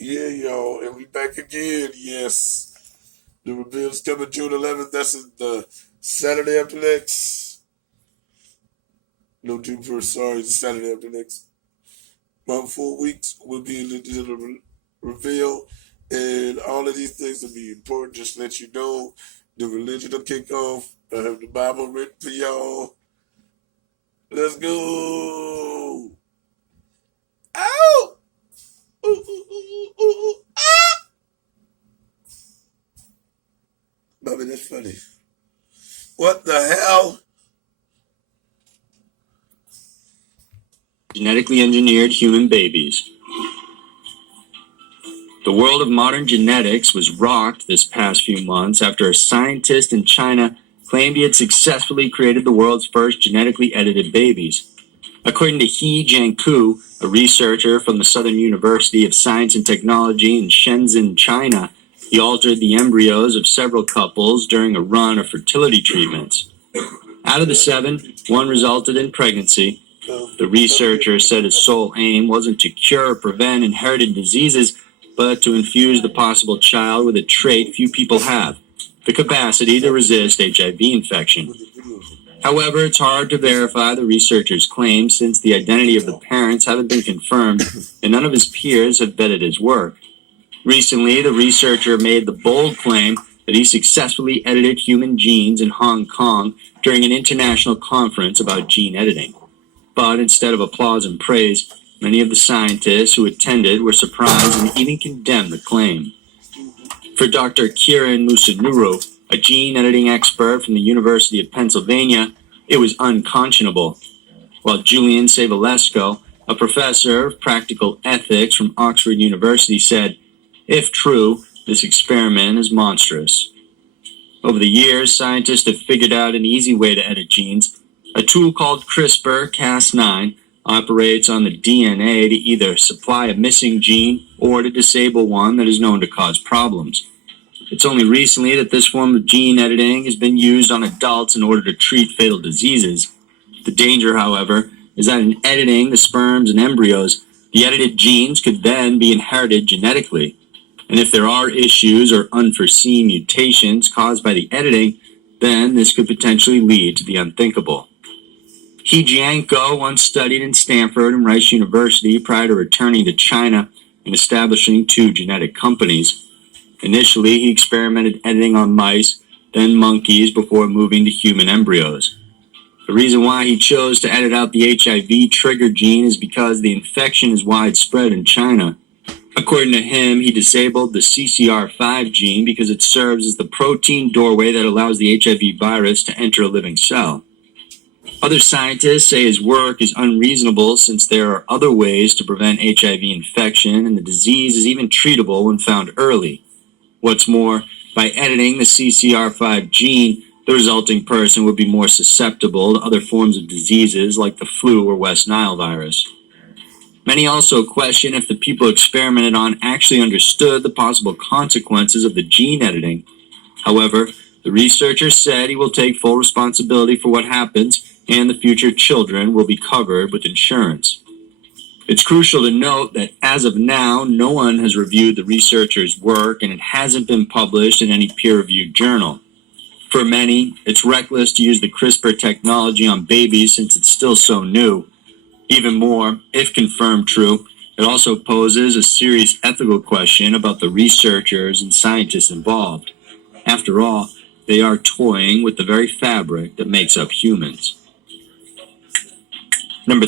Yeah, y'all, and we back again. Yes, the reveal is coming June 11th. That's the Saturday after next. No, June 1st. Sorry, the Saturday after next. About 4 weeks, we'll be in the reveal, and all of these things will be important. Just to let you know, the religion will kick off. I have the Bible written for y'all. Let's go. Ow! Ooh, ooh, ooh, ooh, ooh. Bobby, that's funny. What the hell? Genetically engineered human babies. The world of modern genetics was rocked this past few months after a scientist in China claimed he had successfully created the world's first genetically edited babies. According to He Jiankui, a researcher from the Southern University of Science and Technology in Shenzhen, China, he altered the embryos of several couples during a run of fertility treatments. Out of the 7, 1 resulted in pregnancy. The researcher said his sole aim wasn't to cure or prevent inherited diseases, but to infuse the possible child with a trait few people have, the capacity to resist HIV infection. However, it's hard to verify the researcher's claims since the identity of the parents haven't been confirmed and none of his peers have vetted his work. Recently, the researcher made the bold claim that he successfully edited human genes in Hong Kong during an international conference about gene editing. But instead of applause and praise, many of the scientists who attended were surprised and even condemned the claim. For Dr. Kiran Musunuru, a gene editing expert from the University of Pennsylvania, it was unconscionable. While Julian Savulescu, a professor of practical ethics from Oxford University, said, "If true, this experiment is monstrous." Over the years, scientists have figured out an easy way to edit genes. A tool called CRISPR-Cas9 operates on the DNA to either supply a missing gene or to disable one that is known to cause problems. It's only recently that this form of gene editing has been used on adults in order to treat fatal diseases. The danger, however, is that in editing the sperms and embryos, the edited genes could then be inherited genetically. And if there are issues or unforeseen mutations caused by the editing, then this could potentially lead to the unthinkable. He Jiankui once studied in Stanford and Rice University prior to returning to China and establishing 2 genetic companies. Initially, he experimented editing on mice, then monkeys, before moving to human embryos. The reason why he chose to edit out the HIV trigger gene is because the infection is widespread in China. According to him, he disabled the CCR5 gene because it serves as the protein doorway that allows the HIV virus to enter a living cell. Other scientists say his work is unreasonable since there are other ways to prevent HIV infection and the disease is even treatable when found early. What's more, by editing the CCR5 gene, the resulting person would be more susceptible to other forms of diseases like the flu or West Nile virus. Many also question if the people experimented on actually understood the possible consequences of the gene editing. However, the researcher said he will take full responsibility for what happens and the future children will be covered with insurance. It's crucial to note that as of now, no one has reviewed the researcher's work and it hasn't been published in any peer-reviewed journal. For many, it's reckless to use the CRISPR technology on babies since it's still so new. Even more, if confirmed true, it also poses a serious ethical question about the researchers and scientists involved. After all, they are toying with the very fabric that makes up humans. Number 3.